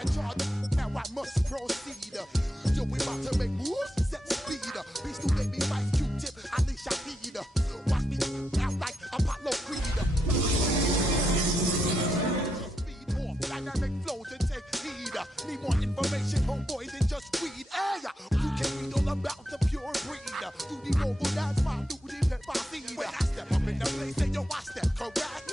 Now I must proceed. Yo, we about to make moves, set speed. These two make me like Q-tip, I leash I heed. Watch me out like Apollo Creed. Speed more, dynamic flows and take heed. Need more information, homeboy, than just weed. Hey, you can read all about the pure breed. Do the mobile dance, my do the pepper seed. When I step up in the place, say yo, I step correct.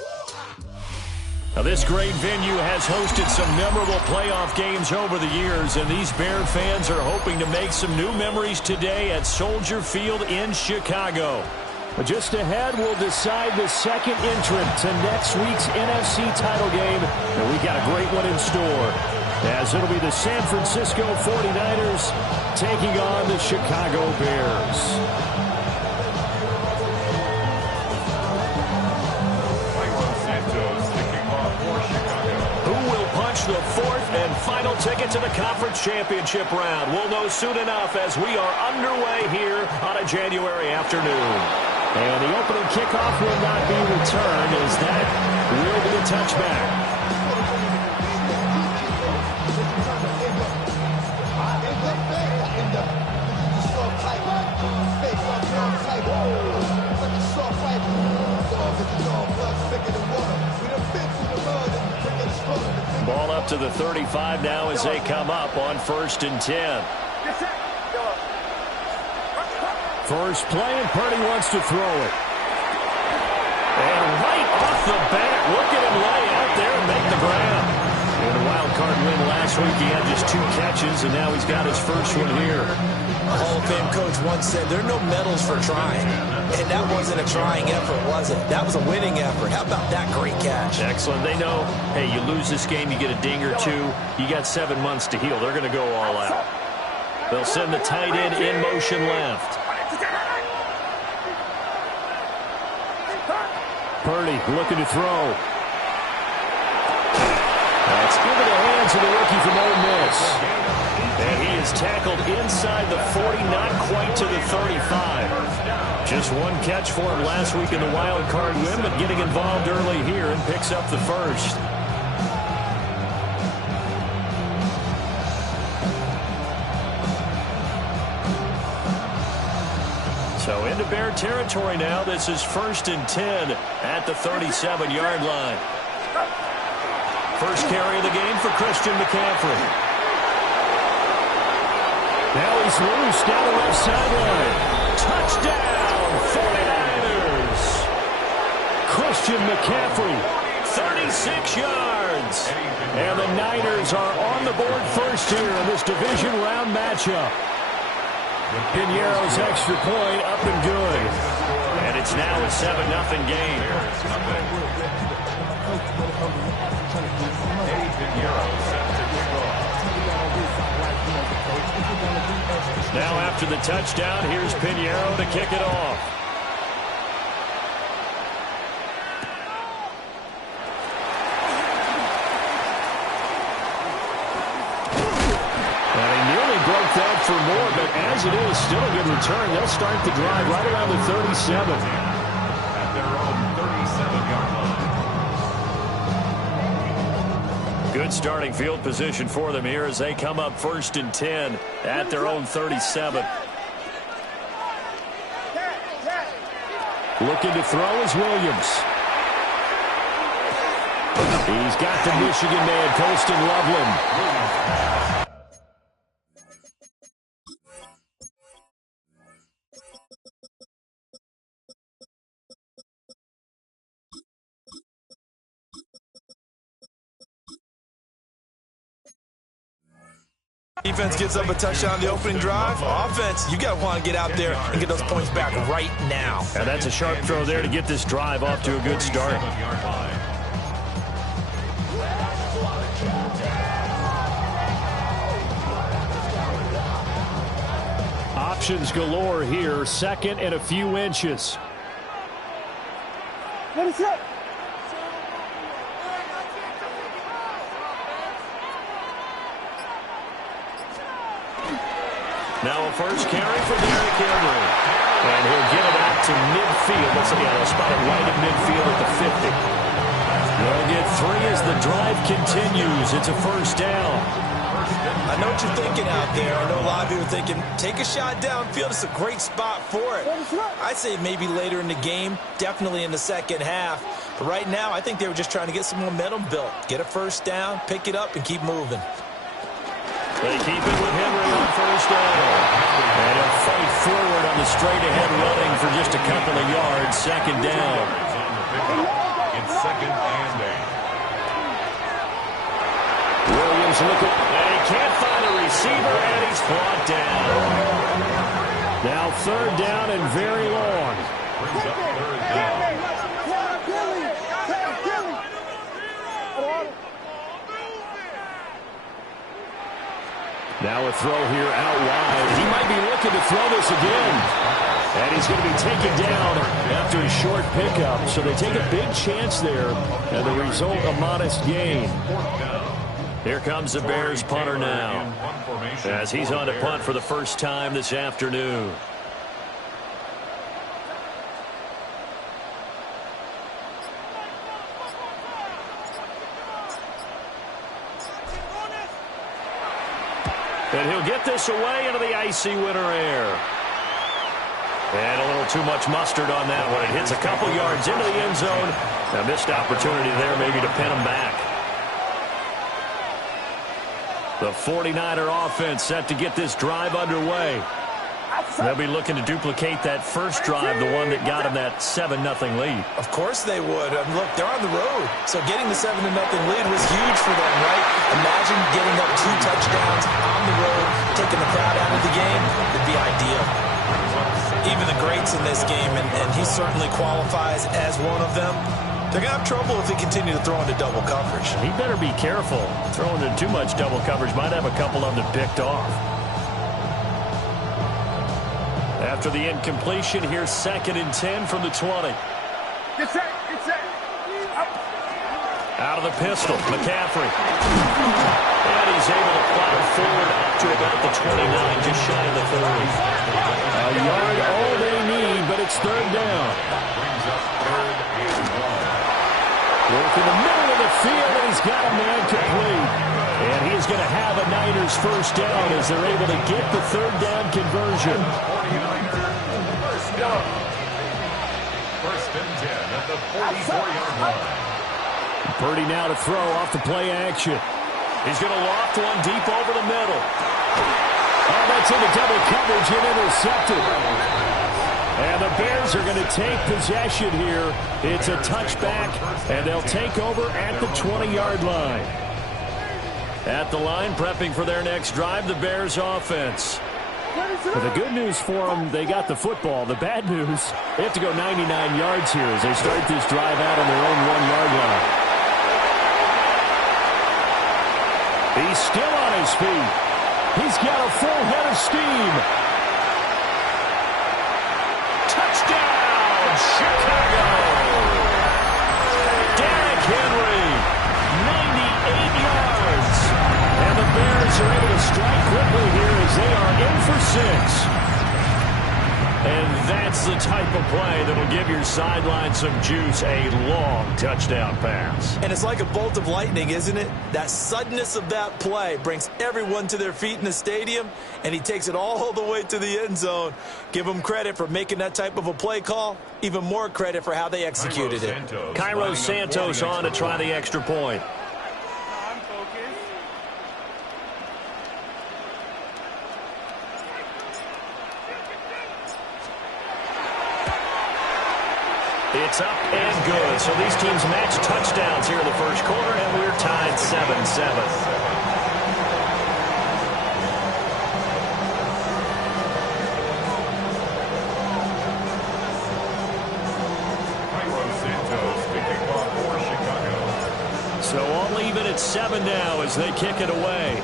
Now, this great venue has hosted some memorable playoff games over the years, and these Bear fans are hoping to make some new memories today at Soldier Field in Chicago. But just ahead, we'll decide the second entrant to next week's NFC title game, and we got a great one in store, as it'll be the San Francisco 49ers taking on the Chicago Bears. The fourth and final ticket to the conference championship round. We'll know soon enough as we are underway here on a January afternoon. And the opening kickoff will not be returned, as that will be a touchback. Ball up to the 35 now as they come up on 1st and 10. First play, and Purdy wants to throw it. And right off the bat, look at him lay out there and make the grab. In a wild card win last week, he had just 2 catches, and now he's got his first one here. A Hall of Fame coach once said, there are no medals for trying. And that wasn't a trying effort, was it? That was a winning effort. How about that great catch? Excellent. They know, hey, you lose this game, you get a ding or 2. You got 7 months to heal. They're going to go all out. They'll send the tight end in motion left. Purdy looking to throw. That's into the hands of the rookie from Ole Miss. And he is tackled inside the 40, not quite to the 35. Just 1 catch for him last week in the wild card win, but getting involved early here and picks up the first. So into Bear territory now. This is 1st and 10 at the 37-yard line. First carry of the game for Christian McCaffrey. Now he's loose down the left sideline. Touchdown, 49ers. Christian McCaffrey. 36 yards. And the Niners are on the board first here in this division round matchup. Piñeiro's extra point up and good. And it's now a 7-0 game. Now after the touchdown, here's Piñeiro to kick it off. And he nearly broke that for more, but as it is, still a good return. They'll start the drive right around the 37. At their own 37-yard line. Good starting field position for them here as they come up 1st and 10 at their own 37. Looking to throw is Williams. He's got the Michigan man, Colston Loveland. Defense gets up a touchdown on the opening drive. Offense, you got to want to get out there and get those points back right now. And that's a sharp throw there to get this drive off to a good start. Options galore here. 2nd and a few inches. What is that? Now a first carry for Derrick Henry. And he'll get it out to midfield. Let's see, they'll spot it right at midfield at the 50. They'll get 3 as the drive continues. It's a first down. I know what you're thinking out there. I know a lot of you are thinking, take a shot downfield. It's a great spot for it. I'd say maybe later in the game, definitely in the second half. But right now, I think they were just trying to get some momentum built. Get a first down, pick it up, and keep moving. They keep it with Henry on first down. And a fight forward on the straight-ahead running for just a couple of yards. Second down. It's second and 8. Williams looking, and he can't find a receiver, and he's brought down. Now third down and very long. Brings up third down. Now a throw here out wide. He might be looking to throw this again. And he's going to be taken down after a short pickup. So they take a big chance there, and the result, a modest gain. Here comes the Bears punter now, as he's on to punt for the first time this afternoon. And he'll get this away into the icy winter air. And a little too much mustard on that one. It hits a couple yards into the end zone. A missed opportunity there maybe to pin him back. The 49er offense set to get this drive underway. They'll be looking to duplicate that first drive, the one that got them that 7-0 lead. Of course they would. Look, they're on the road. So getting the 7-0 lead was huge for them, right? Imagine getting up 2 touchdowns on the road, taking the crowd out of the game. It'd be ideal. Even the greats in this game, and he certainly qualifies as one of them, they're going to have trouble if they continue to throw into double coverage. He better be careful. Throwing into too much double coverage might have a couple of them picked off. After the incompletion, here's 2nd and 10 from the 20. Get set. Out of the pistol, McCaffrey. And he's able to plow forward up to about the 29, just shy of the 30. A yard all they need, but it's third down. Brings up third and 1. Work in the middle of the field, and he's got a man complete. And he's going to have a Niners first down as they're able to get the third down conversion. 49ers first down. First and 10 at the 44-yard line. Purdy now to throw off the play action. He's going to loft one deep over the middle. Oh, that's into double coverage and intercepted. And the Bears are going to take possession here. It's a touchback, and they'll take over at the 20-yard line. At the line, prepping for their next drive, the Bears offense. But the good news for them, they got the football. The bad news, they have to go 99 yards here as they start this drive out on their own 1-yard line. He's still on his feet. He's got a full head of steam. Touchdown, Chicago! Derrick Henry, 98 yards. And the Bears are able to strike quickly here as they are in for 6. And that's the type of play that will give your sideline some juice, a long touchdown pass. And it's like a bolt of lightning, isn't it? That suddenness of that play brings everyone to their feet in the stadium, and he takes it all the way to the end zone. Give him credit for making that type of a play call. Even more credit for how they executed it. Cairo Santos on to try the extra point. It's up and good. So these teams match touchdowns here in the first quarter, and we're tied 7-7. So all even at 7 now as they kick it away.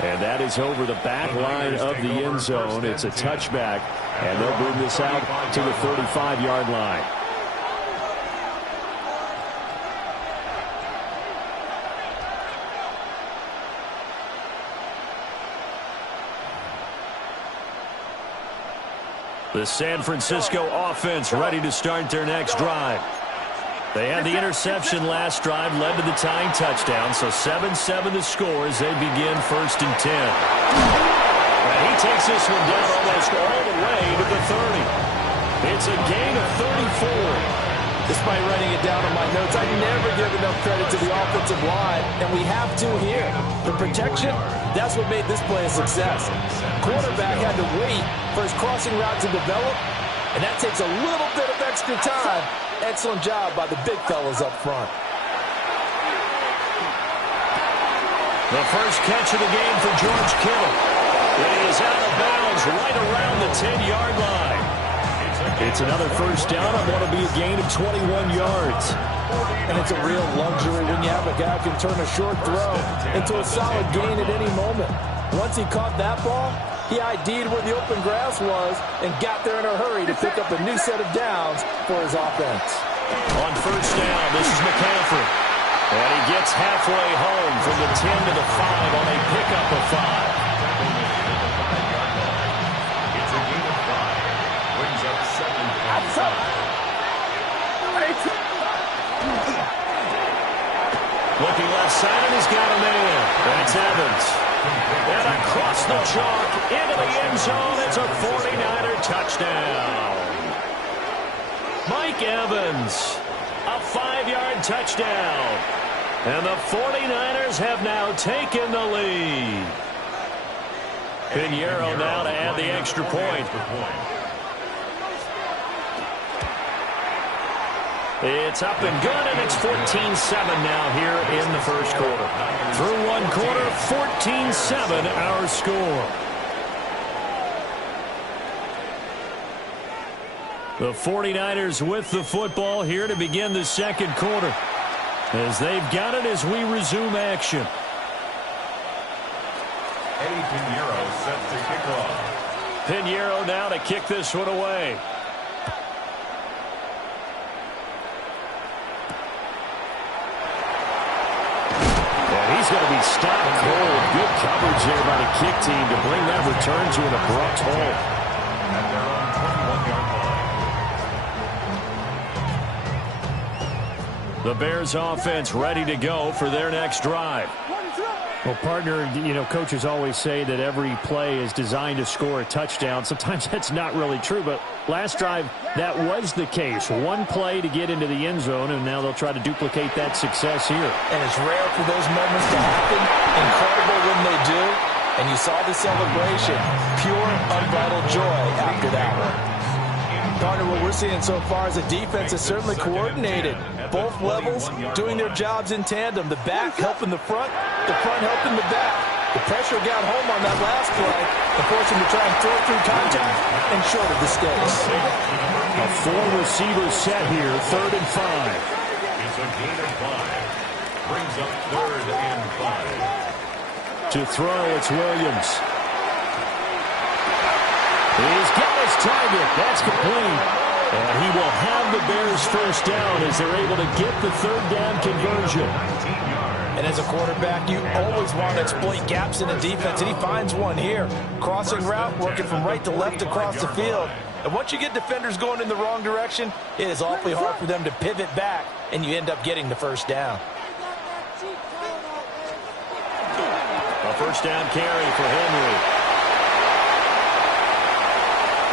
And that is over the back line of the end zone. It's a touchback, and they'll move this out to the 35-yard line. The San Francisco offense ready to start their next drive. They had the interception last drive, led to the tying touchdown, so 7-7 the score as they begin 1st and 10. And he takes this one down almost all the way to the 30. It's a gain of 34. Despite writing it down on my notes, I never give enough credit to the offensive line, and we have to here. The protection, that's what made this play a success. Quarterback had to wait for his crossing route to develop, and that takes a little bit of extra time. Excellent job by the big fellas up front. The first catch of the game for George Kittle. It is out of bounds right around the 10-yard line. It's another first down on what will be a gain of 21 yards. And it's a real luxury when you have a guy who can turn a short throw into a solid gain at any moment. Once he caught that ball, he ID'd where the open grass was and got there in a hurry to pick up a new set of downs for his offense. On first down, this is McCaffrey. And he gets halfway home from the 10 to the 5 on a pickup of 5. Looking left side, and he's got a man. That's Evans. And across the chalk, into the end zone. It's a 49er touchdown. Mike Evans, a 5-yard touchdown. And the 49ers have now taken the lead. Pinheiro now to add the extra point. It's up and good, and it's 14-7 now here in the first quarter. Through one quarter, 14-7 our score. The 49ers with the football here to begin the second quarter, as they've got it as we resume action. Eddie Pinheiro set to kick off. Pinheiro now to kick this one away. He's going to be stopped cold. Good coverage there by the kick team to bring that return to an abrupt halt. At their own 21-yard line. The Bears offense ready to go for their next drive. Well, partner, you know, coaches always say that every play is designed to score a touchdown. Sometimes that's not really true, but last drive, that was the case. One play to get into the end zone, and now they'll try to duplicate that success here. And it's rare for those moments to happen. Incredible when they do. And you saw the celebration. Pure, unbridled joy after that one. Partner, what we're seeing so far is a defense that's certainly coordinated. Both levels doing their jobs in tandem. The back helping the front helping the back. The pressure got home on that last play to force him to try and throw through contact and shorted the stakes. A 4-receiver set here, 3rd and 5. It's a gain of 5. Brings up 3rd and 5. To throw, it's Williams. He's got his target. That's complete. And he will have the Bears first down as they're able to get the 3rd down conversion. And as a quarterback, you always want to exploit gaps in the defense, and he finds one here. Crossing route, working from right to left across the field. And once you get defenders going in the wrong direction, it is awfully hard for them to pivot back, and you end up getting the first down. A first down carry for Henry.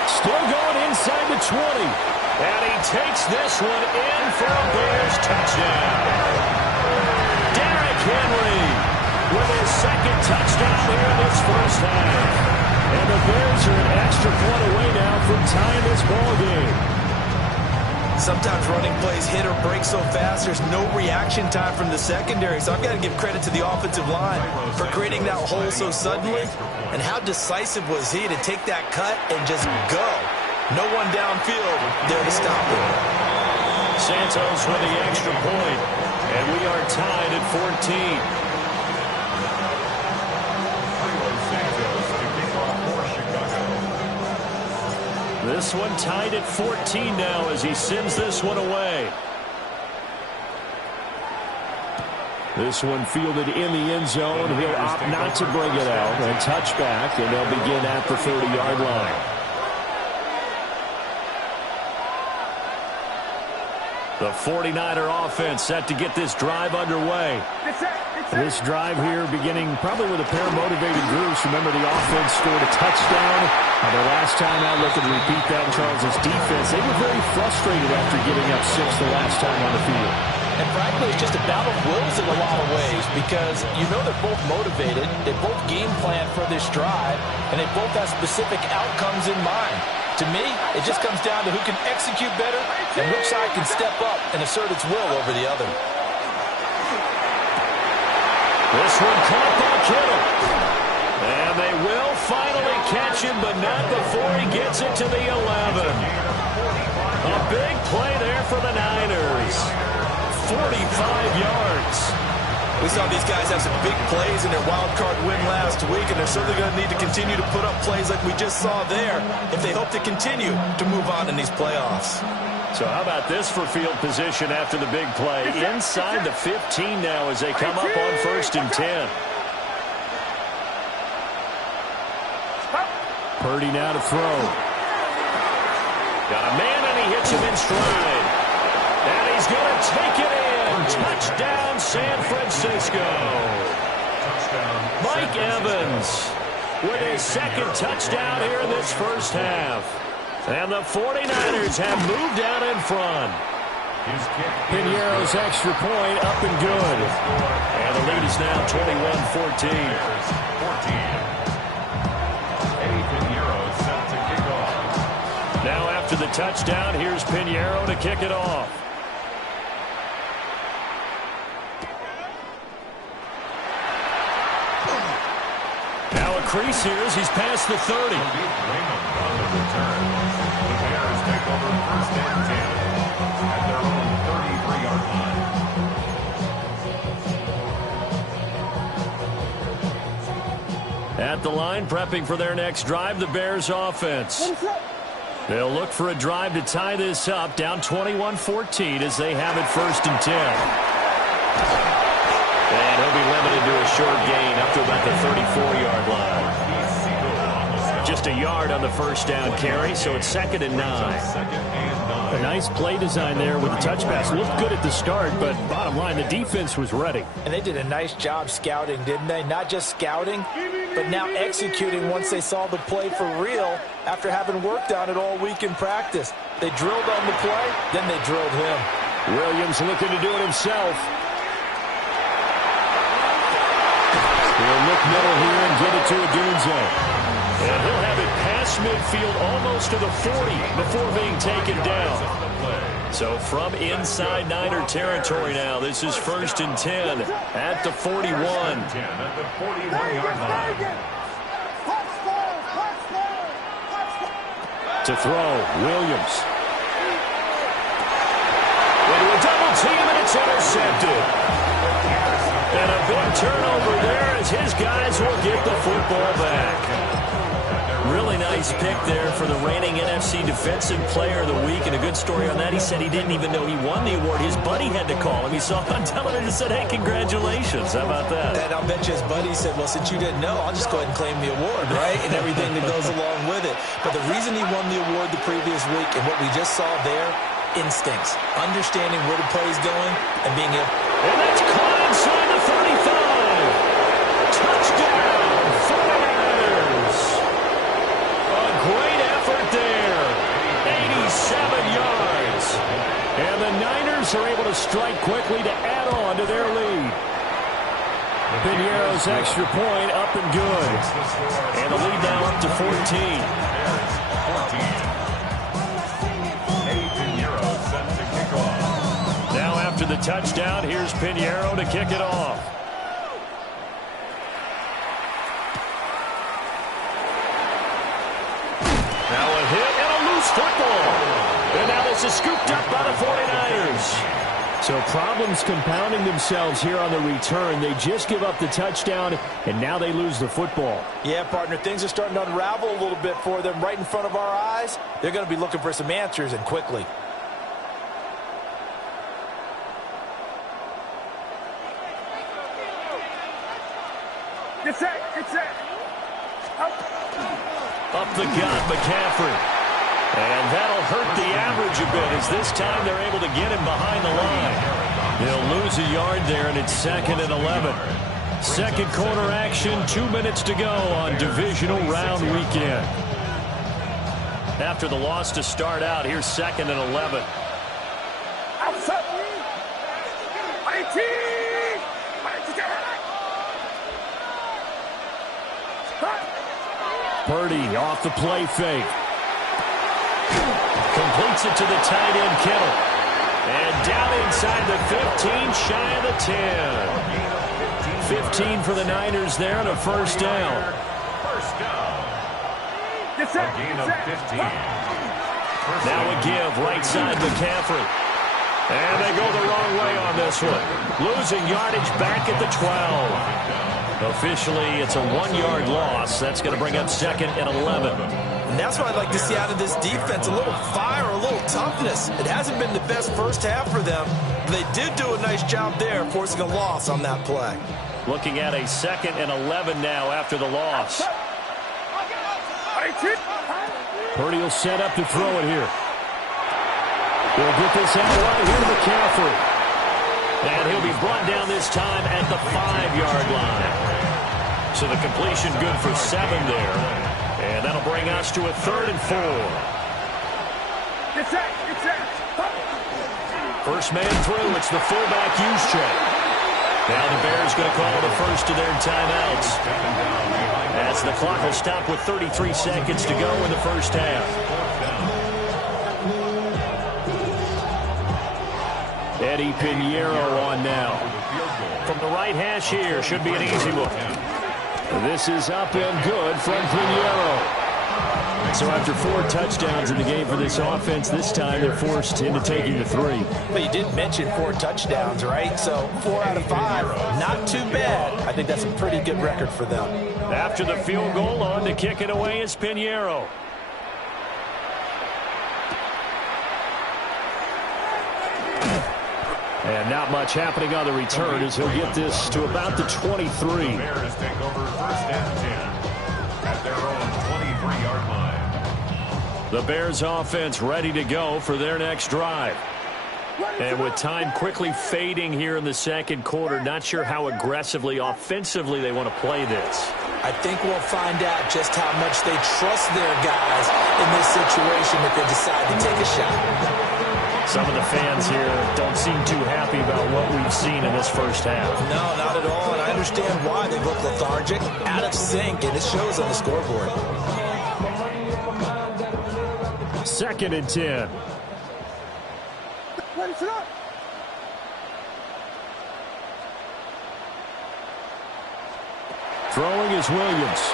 Still going inside the 20. And he takes this one in for a Bears touchdown. Derrick Henry with his 2nd touchdown here in this first half. And the Bears are an extra point away now from tying this ball game. Sometimes running plays hit or break so fast, there's no reaction time from the secondary. So I've got to give credit to the offensive line for creating that hole so suddenly. And how decisive was he to take that cut and just go? No one downfield there to stop him. Santos with the extra point. And we are tied at 14. Santos to kick off for Chicago. This one tied at 14 now as he sends this one away. This one fielded in the end zone. He'll opt not to bring it out. A touchback, and they'll begin at the 30-yard line. The 49er offense set to get this drive underway. This drive here beginning probably with a pair of motivated groups. Remember, the offense scored a touchdown. The last time out, looking to repeat that in Charles' defense. They were very frustrated after giving up 6 the last time on the field. And frankly, it's just a battle of wills in a lot of ways because you know they're both motivated. They both game plan for this drive, and they both have specific outcomes in mind. To me, it just comes down to who can execute better and which side can step up and assert its will over the other. This one caught by Kittle. And they will finally catch him, but not before he gets it to the 11. A big play there for the Niners. 45 yards. We saw these guys have some big plays in their wild card win last week, and they're certainly going to need to continue to put up plays like we just saw there if they hope to continue to move on in these playoffs. So how about this for field position after the big play? Inside the 15 now as they come up on 1st and 10. Purdy now to throw. Got a man, and he hits him in stride. And he's going to take it in. Touchdown, San Francisco. Mike Evans with his 2nd touchdown here in this first half. And the 49ers have moved out in front. Pinheiro's extra point up and good. And the lead is now 21-14. Now after the touchdown, here's Pinheiro to kick it off. Now a crease here as he's past the 30. At the line, prepping for their next drive, the Bears offense. They'll look for a drive to tie this up, down 21-14 as they have it 1st and 10. And he'll be limited to a short gain up to about the 34-yard line. Just a yard on the first down carry, so it's 2nd and 9. A nice play design there with the touch pass. Looked good at the start, but bottom line, the defense was ready. And they did a nice job scouting, didn't they? Not just scouting, but now executing once they saw the play for real after having worked on it all week in practice. They drilled on the play, then they drilled him. Williams looking to do it himself. He'll look middle here and get it to Odunze. And he'll have it past midfield almost to the 40 before being taken down. So from inside Niner territory now, this is 1st and 10 at the 41. To throw, Williams. Into a double team, and it's intercepted. And a big turnover there as his guys will get the football back. Really nice pick there for the reigning NFC Defensive Player of the Week. And a good story on that. He said he didn't even know he won the award. His buddy had to call him. He saw him on television and said, hey, congratulations. How about that? And I'll bet you his buddy said, well, since you didn't know, I'll just go ahead and claim the award, right? And everything that goes along with it. But the reason he won the award the previous week and what we just saw there, instincts. Understanding where the play is going and being able... And that's caught inside the 35. Touchdown, 49ers. A great effort there. 87 yards. And the Niners are able to strike quickly to add on to their lead. Pinheiro's extra point up and good. And the lead now up to 14. Now after the touchdown, here's Pinheiro to kick it off. Now a hit and a loose football. And now this is scooped up by the 49ers. So problems compounding themselves here on the return. They just give up the touchdown, and now they lose the football. Yeah, partner, things are starting to unravel a little bit for them right in front of our eyes. They're going to be looking for some answers, and quickly. Get set, get set. Up the gut, McCaffrey. And that'll hurt the average a bit as this time they're able to get him behind the line. He'll lose a yard there, and it's 2nd and 11. Second quarter action, 2 minutes to go on divisional round weekend. After the loss to start out, here's 2nd and 11. Purdy off the play fake. Completes it to the tight end, Kittle. And down inside the 15, shy of the 10. 15 for the Niners there, and a first down. A gain of 15. Now a give, right side McCaffrey. And they go the wrong way on this one. Losing yardage back at the 12. Officially, it's a 1-yard loss. That's going to bring up 2nd and 11. And that's what I'd like to see out of this defense, a little fire, a little toughness. It hasn't been the best first half for them. But they did do a nice job there, forcing a loss on that play. Looking at a 2nd and 11 now after the loss. Purdy will set up to throw it here. He'll get this out right here to McCaffrey. And he'll be brought down this time at the 5-yard line. So the completion good for 7 there. And that'll bring us to a 3rd and 4. First man through, it's the fullback use check. Now the Bears going to call the first of their timeouts. As the clock will stop with 33 seconds to go in the first half. Eddie Pinheiro on now. From the right hash here, should be an easy one. This is up and good from Pinheiro. So after 4 touchdowns in the game for this offense, this time they're forced into taking the 3. But you did mention 4 touchdowns, right? So 4 out of 5, not too bad. I think that's a pretty good record for them. After the field goal, on to kick it away is Pinheiro. And not much happening on the return as he'll get this to about the 23. The Bears take over 1st and 10 at their own 23-yard line. The Bears offense ready to go for their next drive. And with time quickly fading here in the second quarter, not sure how aggressively, offensively they want to play this. I think we'll find out just how much they trust their guys in this situation if they decide to take a shot. Some of the fans here don't seem too happy about what we've seen in this first half. No, not at all, and I understand why. They look lethargic, out of sync, and it shows on the scoreboard. 2nd and 10. Throwing is Williams.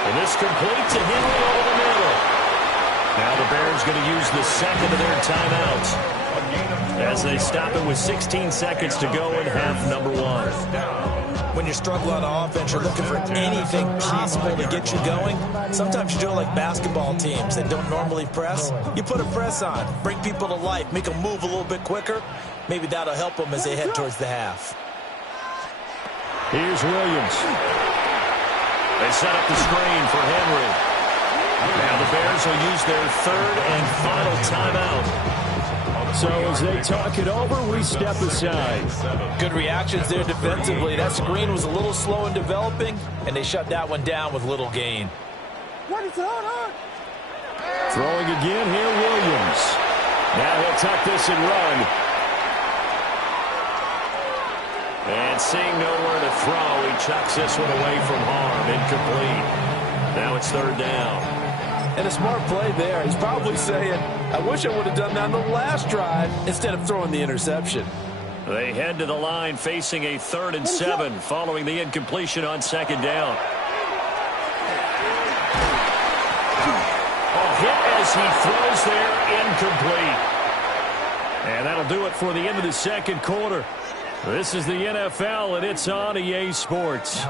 And this completes a Henry over the middle. Now the Bears going to use the 2nd of their timeouts as they stop it with 16 seconds to go in half number 1. When you're struggling on offense, you're looking for anything possible to get you going. Sometimes you do it like basketball teams that don't normally press. You put a press on, bring people to life, make them move a little bit quicker. Maybe that'll help them as they head towards the half. Here's Williams. They set up the screen for Henry. Now the Bears will use their 3rd and final timeout. So as they talk it over, we step aside. Good reactions there defensively. That screen was a little slow in developing, and they shut that one down with little gain. Throwing again here, Williams. Now he'll tuck this and run. And seeing nowhere to throw, he chucks this one away from harm. Incomplete. Now it's 3rd down. And a smart play there. He's probably saying, I wish I would have done that on the last drive instead of throwing the interception. They head to the line facing a 3rd and 7 following the incompletion on 2nd down. A hit as he throws there, incomplete. And that'll do it for the end of the second quarter. This is the NFL, and it's on EA Sports.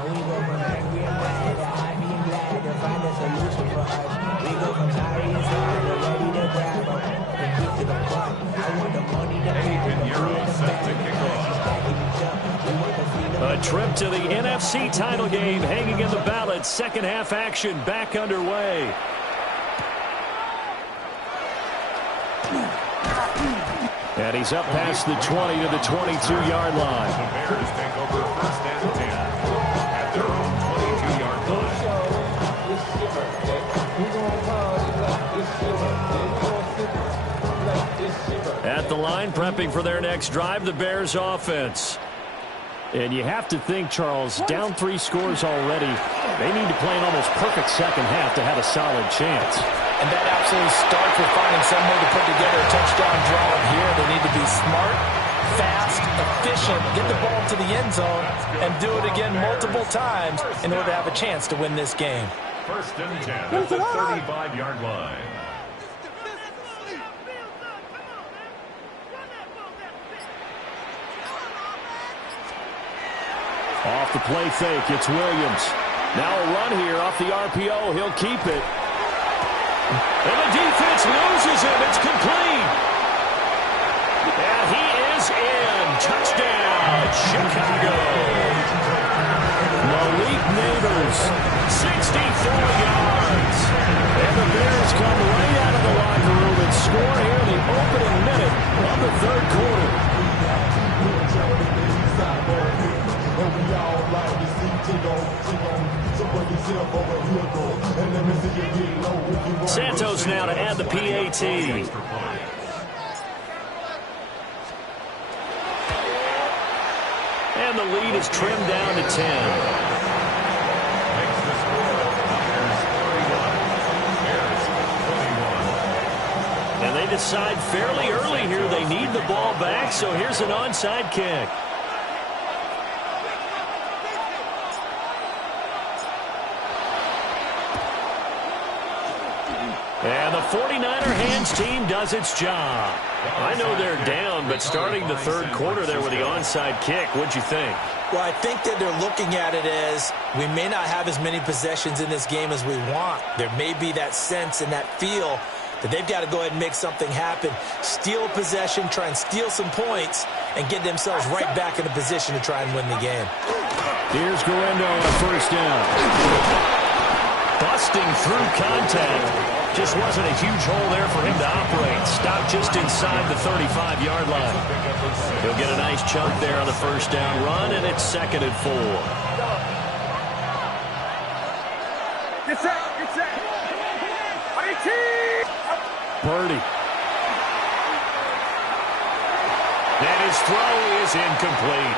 A trip to the NFC title game hanging in the balance. Second half action back underway. And he's up past the 20 to the 22-yard line. The Bears take over first and 10 at their own 22-yard line. At the line, prepping for their next drive, the Bears offense. And you have to think, Charles, down 3 scores already. They need to play an almost perfect second half to have a solid chance. And that absolutely starts with finding some way to put together a touchdown drive here. They need to be smart, fast, efficient, get the ball to the end zone, and do it again multiple times in order to have a chance to win this game. First and 10 at the 35-yard line. Off the play fake, it's Williams. Now a run here off the RPO. He'll keep it. And the defense loses him. It's complete. And he is in. Touchdown, Chicago. Malik Neighbors, 64 yards. And the Bears come right out of the locker room and score here in the opening minute of the third quarter. Santos now to add the PAT. And the lead is trimmed down to 10. And they decide fairly early here they need the ball back, so here's an onside kick. And the 49er hands team does its job. I know they're down, but starting the third quarter there with the onside kick, what'd you think? Well, I think that they're looking at it as we may not have as many possessions in this game as we want. There may be that sense and that feel that they've got to go ahead and make something happen, steal a possession, try and steal some points, and get themselves right back in a position to try and win the game. Here's Guerrero on a first down. Busting through contact. Just wasn't a huge hole there for him to operate. Stopped just inside the 35-yard line. He'll get a nice chunk there on the first down run, and it's 2nd and 4. Get set, get set. Purdy. And his throw is incomplete.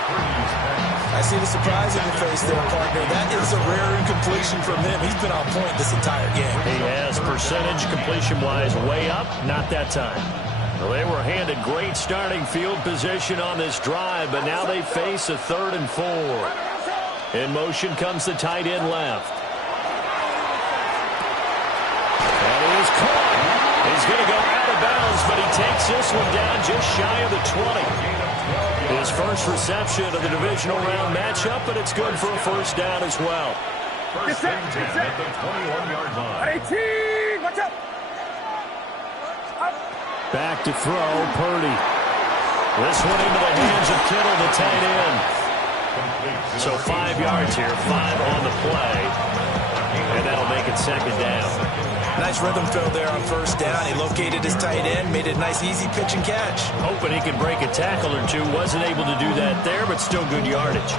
I see the surprise in your face there, partner. That is a rare incompletion from him. He's been on point this entire game. He has. Percentage completion-wise way up. Not that time. Well, they were handed great starting field position on this drive, but now they face a 3rd and 4. In motion comes the tight end left. And he is caught. He's going to go out of bounds, but he takes this one down just shy of the 20. His first reception of the divisional round matchup, but it's good for a first down as well. First and 10 at the 21-yard line. 18, watch out. Back to throw, Purdy. This one into the hands of Kittle, the tight end. So 5 yards here, 5 on the play. And that'll make it 2nd down. Nice rhythm fill there on first down. He located his tight end, made it a nice easy pitch and catch. Hoping he could break a tackle or two. Wasn't able to do that there, but still good yardage.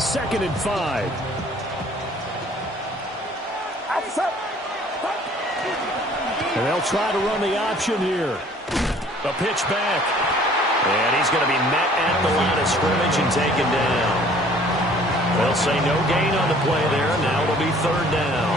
Second and 5. And they'll try to run the option here. A pitch back. And he's going to be met at the line of scrimmage and taken down. They'll say no gain on the play there. Now it'll be 3rd down.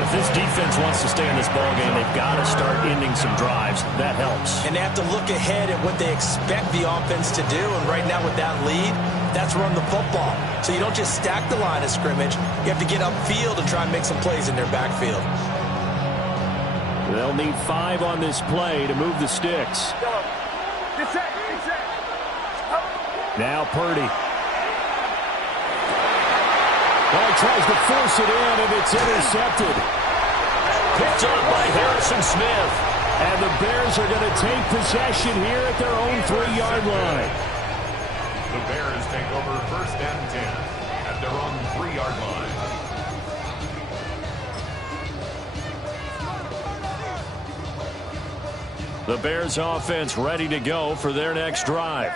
If this defense wants to stay in this ballgame, they've got to start ending some drives. That helps. And they have to look ahead at what they expect the offense to do. And right now with that lead, that's run the football. So you don't just stack the line of scrimmage. You have to get upfield and try and make some plays in their backfield. They'll need 5 on this play to move the sticks. Now Purdy. Well, he tries to force it in, and it's intercepted. Picked up by Harrison Smith. And the Bears are going to take possession here at their own 3-yard line. The Bears take over 1st and 10 at their own 3-yard line. The Bears offense ready to go for their next drive.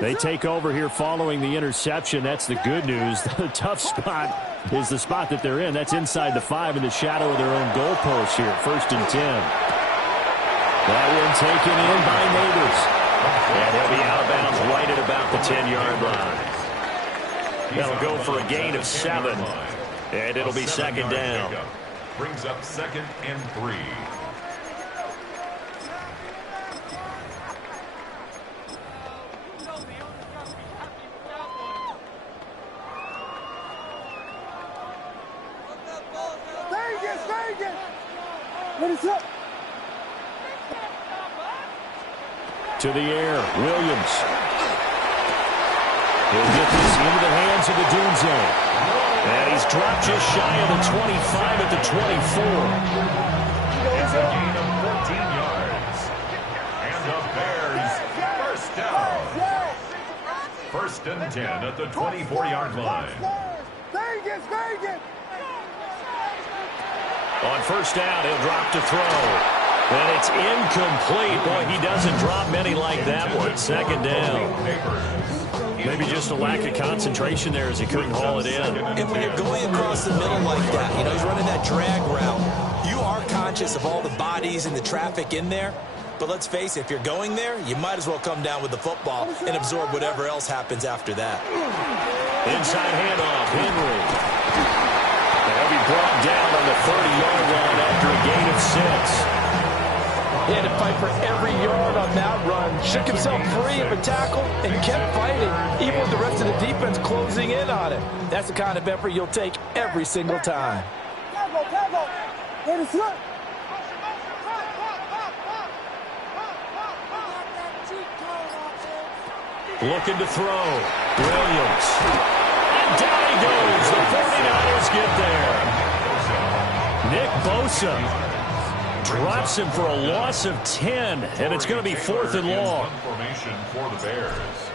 They take over here following the interception. That's the good news. The tough spot is the spot that they're in. That's inside the 5 in the shadow of their own goalpost here. 1st and 10. That one taken in by Neighbors. And he'll be out of bounds right at about the 10-yard line. That'll go for a gain of 7. And it'll be 2nd down. Brings up 2nd and 3. What is up? To the air, Williams. He'll get this into the hands of the Dunze. And he's dropped just shy of the 25 at the 24. It's a gain of 14 yards. And the Bears, 1st down. 1st and 10 at the 24-yard line. Vegas, Vegas! On 1st down, he'll drop to throw. And it's incomplete. Boy, he doesn't drop many like that one. 2nd down. Maybe just a lack of concentration there as he couldn't haul it in. And when you're going across the middle like that, you know, he's running that drag route, you are conscious of all the bodies and the traffic in there. But let's face it, if you're going there, you might as well come down with the football and absorb whatever else happens after that. Inside handoff, Henry. He'll be brought down on the 30-yard line after a gain of 6. He had to fight for every yard on that run. Shook himself free of a tackle and kept fighting, even with the rest of the defense closing in on him. That's the kind of effort you'll take every single time. Looking to throw. Williams. And down he goes. The 49ers get there. Nick Bosa drops him for a loss of 10, and it's going to be 4th and long. Formation for the Bears.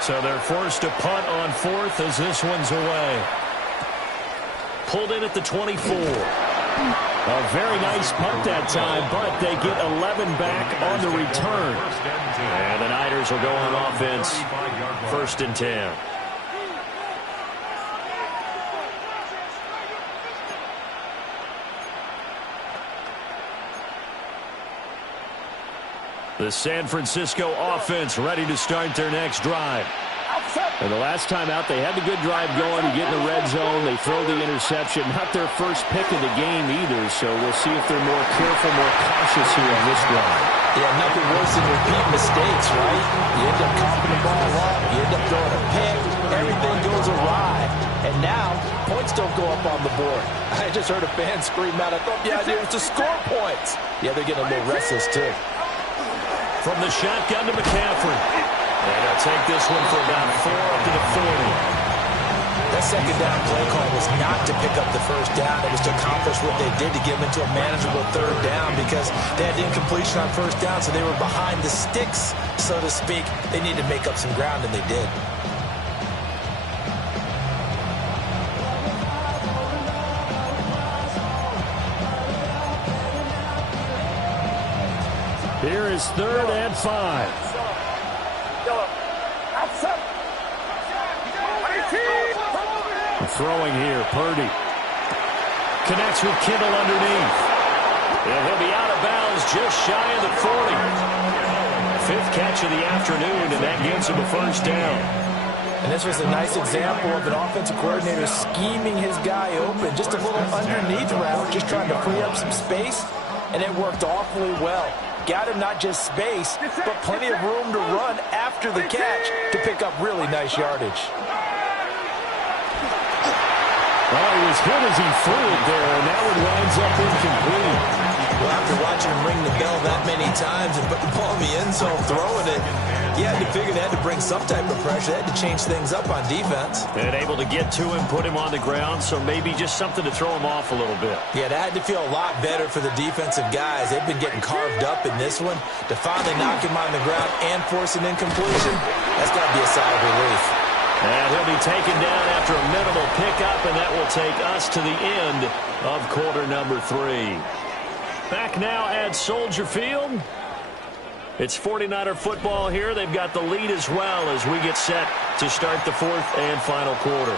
So they're forced to punt on 4th as this one's away. Pulled in at the 24. A very nice punt that time, but they get 11 back on the return. And the Niners will go on offense, 1st and 10. The San Francisco offense ready to start their next drive. And the last time out, they had the good drive going. You get in the red zone, they throw the interception. Not their first pick of the game either, so we'll see if they're more careful, more cautious here on this drive. Yeah, nothing worse than repeat mistakes, right? You end up coughing the ball up, you end up throwing a pick, everything goes awry. And now, points don't go up on the board. I just heard a fan scream out, I thought the idea was to score points. Yeah, they're getting a little restless, too. From the shotgun to McCaffrey. And they'll take this one for about 4 up to the 40. That 2nd down play call was not to pick up the 1st down. It was to accomplish what they did to get them into a manageable 3rd down because they had incompletion on 1st down, so they were behind the sticks, so to speak. They needed to make up some ground, and they did. Here is 3rd and 5. Throwing here, Purdy. Connects with Kittle underneath. And he'll be out of bounds just shy of the 40. 5th catch of the afternoon, and that gets him a 1st down. And this was a nice example of an offensive coordinator scheming his guy open. Just a little underneath route, just trying to free up some space, and it worked awfully well. Got him not just space, but plenty of room to run after the catch to pick up really nice yardage. Well, he was hit as he threw it there, and that one winds up incomplete. Well, after watching him ring the bell that many times and put the ball in the end zone, throwing it, Yeah, they figured they had to bring some type of pressure. They had to change things up on defense. And able to get to him, put him on the ground, so maybe just something to throw him off a little bit. Yeah, that had to feel a lot better for the defensive guys. They've been getting carved up in this one. To finally knock him on the ground and force an incompletion, that's got to be a sigh of relief. And he'll be taken down after a minimal pickup, and that will take us to the end of quarter number 3. Back now at Soldier Field. It's 49er football here. They've got the lead as well as we get set to start the 4th and final quarter.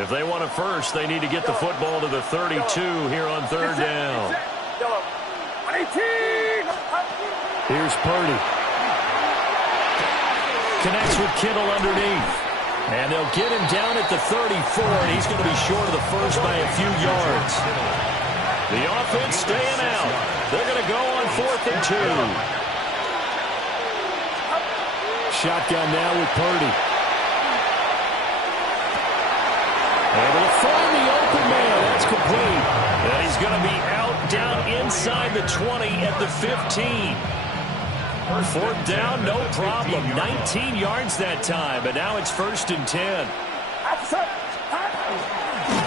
If they want it first, they need to get the football to the 32 here on 3rd down. Here's Purdy. Connects with Kittle underneath. And they'll get him down at the 34, and he's going to be short of the first by a few yards. The offense staying out. They're going to go on 4th and 2. Shotgun now with Purdy. Able to find the open man. That's complete. And he's going to be out down inside the 20 at the 15. 4th down, no problem. 19 yards that time, but now it's 1st and 10.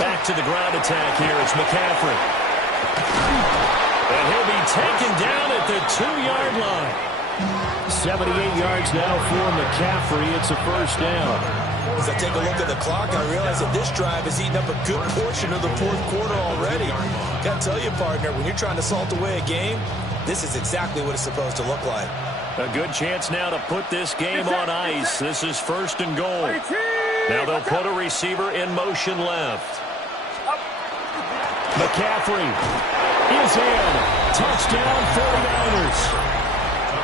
Back to the ground attack here. It's McCaffrey. And he'll be taken down at the 2-yard line. 78 yards now for McCaffrey. It's a 1st down. As I take a look at the clock, I realize that this drive has eaten up a good portion of the 4th quarter already. Got to tell you, partner, when you're trying to salt away a game, this is exactly what it's supposed to look like. A good chance now to put this game on ice. This is 1st and goal. Now they'll put a receiver in motion left. McCaffrey is in. Touchdown 49ers.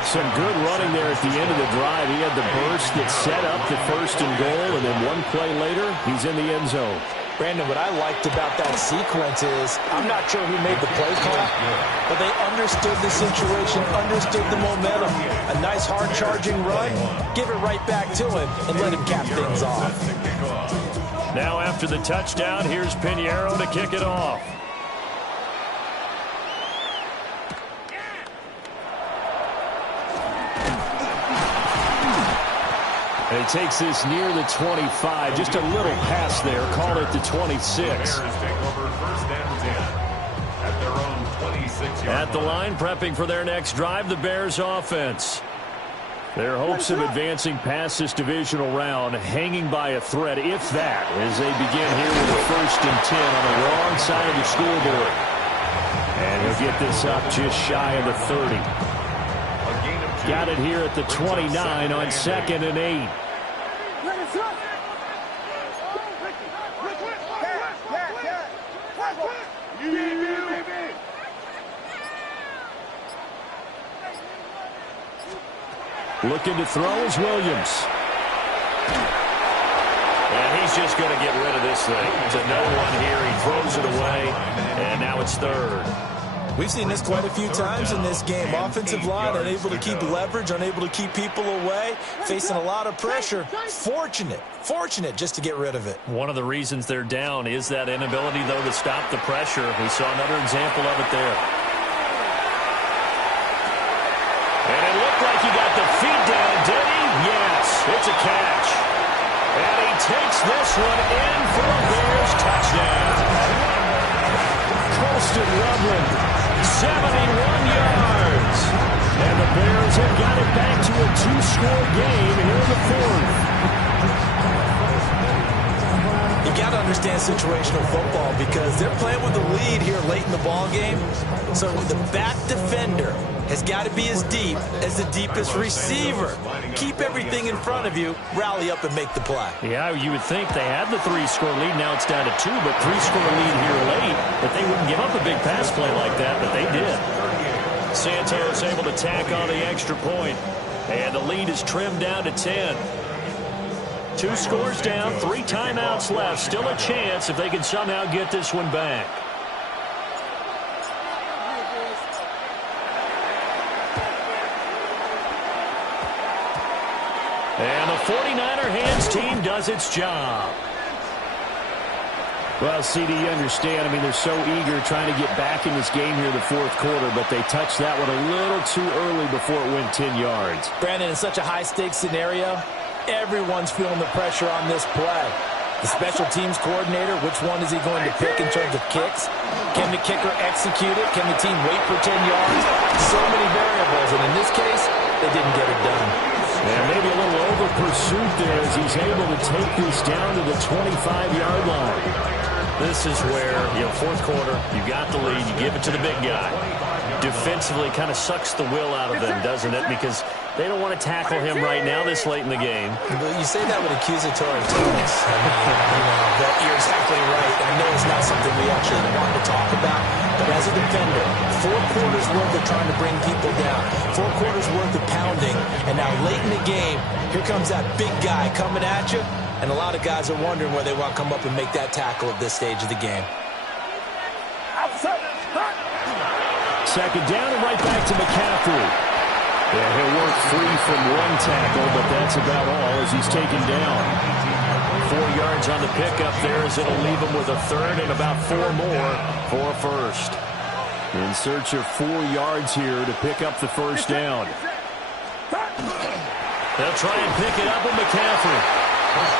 Some good running there at the end of the drive. He had the burst that set up the 1st and goal, and then one play later, he's in the end zone. Brandon, what I liked about that sequence is I'm not sure who made the play call, but they understood the situation, understood the momentum. A nice hard-charging run, give it right back to him, and let him cap things off. Now after the touchdown, here's Pinheiro to kick it off. And he takes this near the 25. Just a little pass there. Call it the 26. At the line, prepping for their next drive, the Bears offense. Their hopes of advancing past this divisional round hanging by a thread, if that, as they begin here with the 1st and 10 on the wrong side of the scoreboard. And he'll get this up just shy of the 30. Got it here at the 29 on 2nd and 8. Looking to throw is Williams. And he's just going to get rid of this thing. To no one here. He throws it away. And now it's 3rd. We've seen this quite a few times in this game. Offensive line unable to keep leverage, unable to keep people away, facing a lot of pressure. Fortunate just to get rid of it. One of the reasons they're down is that inability, though, to stop the pressure. We saw another example of it there. And it looked like he got the feet down, did he? Yes, it's a catch. And he takes this one in for a Bears touchdown. Colston Loveland. 71 yards. And the Bears have got it back to a 2-score game here in the 4th. You got to understand situational football because they're playing with the lead here late in the ball game. So the back defender has got to be as deep as the deepest receiver. Keep everything in front of you, rally up and make the play. Yeah, you would think they had the 3-score lead. Now it's down to 2, but 3-score lead here late. But they wouldn't give up a big pass play like that, but they did. Santos able to tack on the extra point. And the lead is trimmed down to 10. 2 scores down, 3 timeouts left. Still a chance if they can somehow get this one back. And the 49er hands team does its job. Well, CD, you understand. I mean, they're so eager trying to get back in this game here in the fourth quarter, but they touched that one a little too early before it went 10 yards. Brandon, in such a high-stakes scenario, everyone's feeling the pressure on this play. The special teams coordinator, which one is he going to pick in terms of kicks? Can the kicker execute it? Can the team wait for 10 yards? So many variables, and in this case, they didn't get it done. And maybe a little over-pursuit there as he's able to take this down to the 25-yard line. This is where, fourth quarter, you got the lead, you give it to the big guy. Defensively kind of sucks the will out of them, doesn't it? Because they don't want to tackle him right now this late in the game. But you say that with accusatory tones. I mean, that you're exactly right. I know it's not something we actually want to talk about, but as a defender, 4 quarters worth of trying to bring people down, 4 quarters worth of pounding, and now late in the game, here comes that big guy coming at you, and a lot of guys are wondering where they want to come up and make that tackle at this stage of the game. Second down and right back to McCaffrey. Yeah, he'll work free from one tackle, but that's about all as he's taken down. 4 yards on the pickup there as it'll leave him with a third and about 4 more for a first. In search of 4 yards here to pick up the first down. They'll try and pick it up with McCaffrey.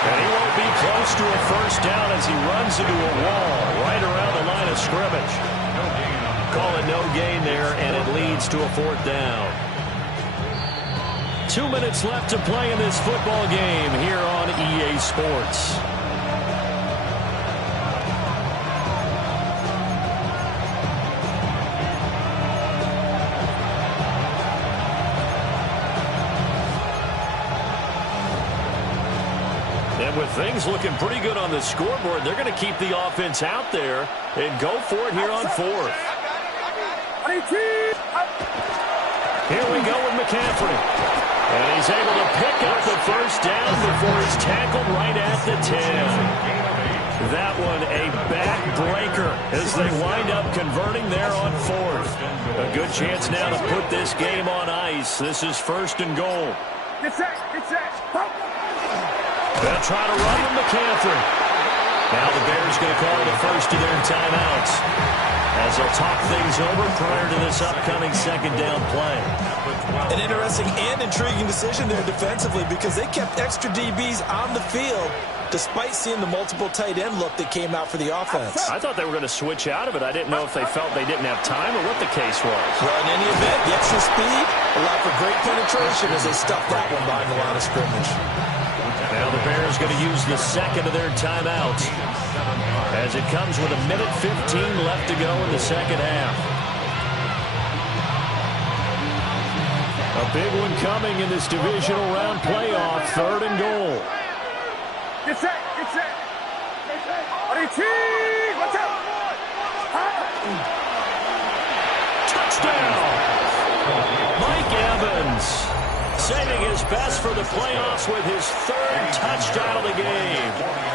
And he won't be close to a first down as he runs into a wall right around the line of scrimmage. Call it no gain there, and it leads to a 4th down. 2 minutes left to play in this football game here on EA Sports. And with things looking pretty good on the scoreboard, they're going to keep the offense out there and go for it here on 4th. Here we go with McCaffrey. And he's able to pick up the first down before he's tackled right at the 10. That one a backbreaker as they wind up converting there on 4th. A good chance now to put this game on ice. This is 1st and goal. They'll try to run with McCaffrey. Now the Bears going to call the first of their timeouts as they'll talk things over prior to this upcoming 2nd down play. An interesting and intriguing decision there defensively because they kept extra DBs on the field despite seeing the multiple tight end look that came out for the offense. I thought they were going to switch out of it. I didn't know if they felt they didn't have time or what the case was. Well, in any event, the extra speed allowed for great penetration as they stuffed that one behind the line of scrimmage. Now the Bears going to use the 2nd of their timeouts as it comes with 1:15 left to go in the 2nd half. A big one coming in this divisional round playoff, 3rd and goal. Get set, get set. Watch out. Touchdown! Mike Evans saving his best for the playoffs with his 3rd touchdown of the game.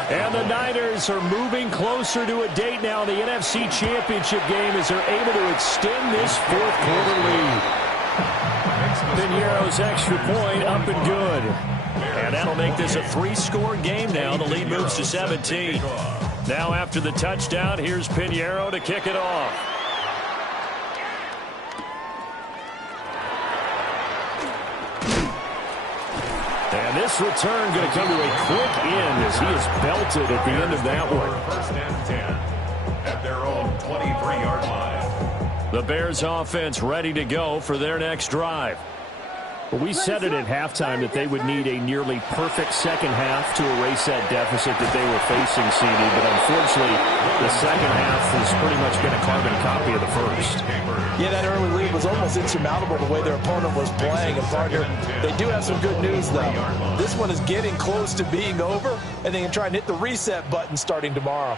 And the Niners are moving closer to a date now in the NFC Championship game as they're able to extend this 4th quarter lead. Piñeiro's extra point up and good. And that'll make this a 3-score game now. The lead moves to 17. Now after the touchdown, here's Piñeiro to kick it off. And this return going to come to a quick end as he is belted at the end of that one. 1st and 10 at their own 23-yard line. The Bears offense ready to go for their next drive. Well, we said it at halftime that they would need a nearly perfect 2nd half to erase that deficit that they were facing, CD. But unfortunately, the 2nd half has pretty much been a carbon copy of the 1st. Yeah, that early lead was almost insurmountable the way their opponent was playing. And partner, they do have some good news, though. This one is getting close to being over, and they can try and hit the reset button starting tomorrow.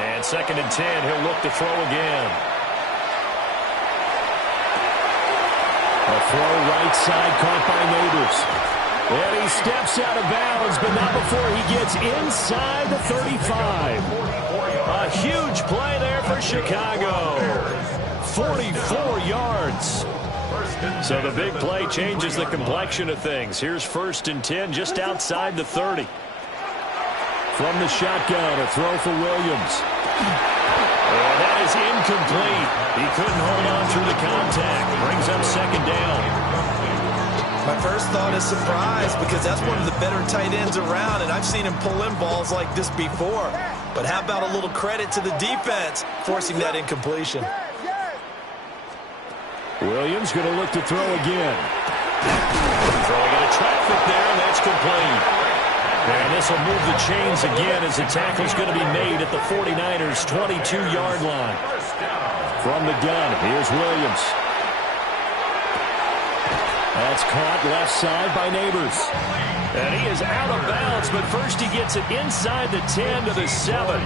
And 2nd and 10, he'll look to throw again. A throw right side caught by Neighbors. And he steps out of bounds, but not before he gets inside the 35. A huge play there for Chicago. 44 yards. So the big play changes the complexion of things. Here's 1st and 10 just outside the 30. From the shotgun, a throw for Williams. And that is incomplete. He couldn't hold on through the contact. Brings up second down. My first thought is surprise because that's one of the better tight ends around, and I've seen him pull in balls like this before. But how about a little credit to the defense forcing that incompletion? Williams going to look to throw again. Throwing into traffic there, and that's complete. And this will move the chains again as the tackle's going to be made at the 49ers' 22-yard line. From the gun, here's Williams. That's caught left side by Neighbors. And he is out of bounds, but first he gets it inside the 10 to the 7.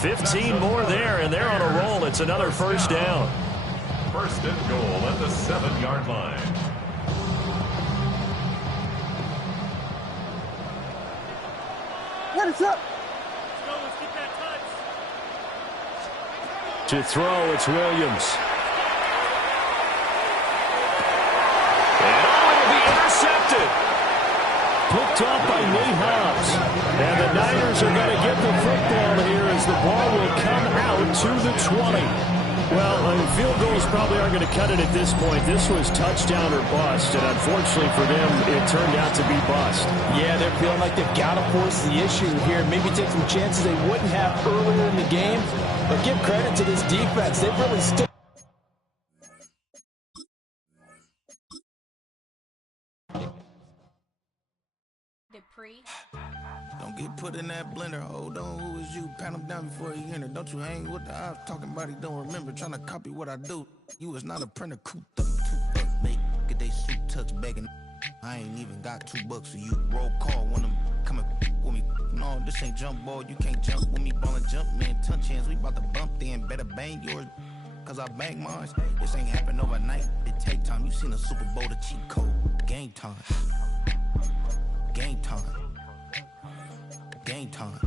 15 more there, and they're on a roll. It's another first down. First and goal at the 7-yard line. What is up? Let's get that touch. To throw, it's Williams. And it'll be intercepted. Picked off by Nate Hobbs. And the Niners are going to get the football here as the ball will come out to the 20. Well, field goals probably aren't going to cut it at this point. This was touchdown or bust, and unfortunately for them, it turned out to be bust. Yeah, they're feeling like they've got to force the issue here. Maybe take some chances they wouldn't have earlier in the game. But give credit to this defense. They've really stood. Don't get put in that blender. Hold on, who is you? Pat him down before he enter. Don't you hang with the ops talking about he don't remember. Trying to copy what I do. You was not a printer. Cooped up, too up, mate. Get they suit tucks begging. I ain't even got $2 for you. Roll call when I'm coming with me. No, this ain't jump ball. You can't jump with me. Ballin' jump, man. Touch hands. We about to bump then. Better bang yours. Cause I bang mine. This ain't happen overnight. It take time. You seen a Super Bowl, the cheat code. Game time. Game time. Game time.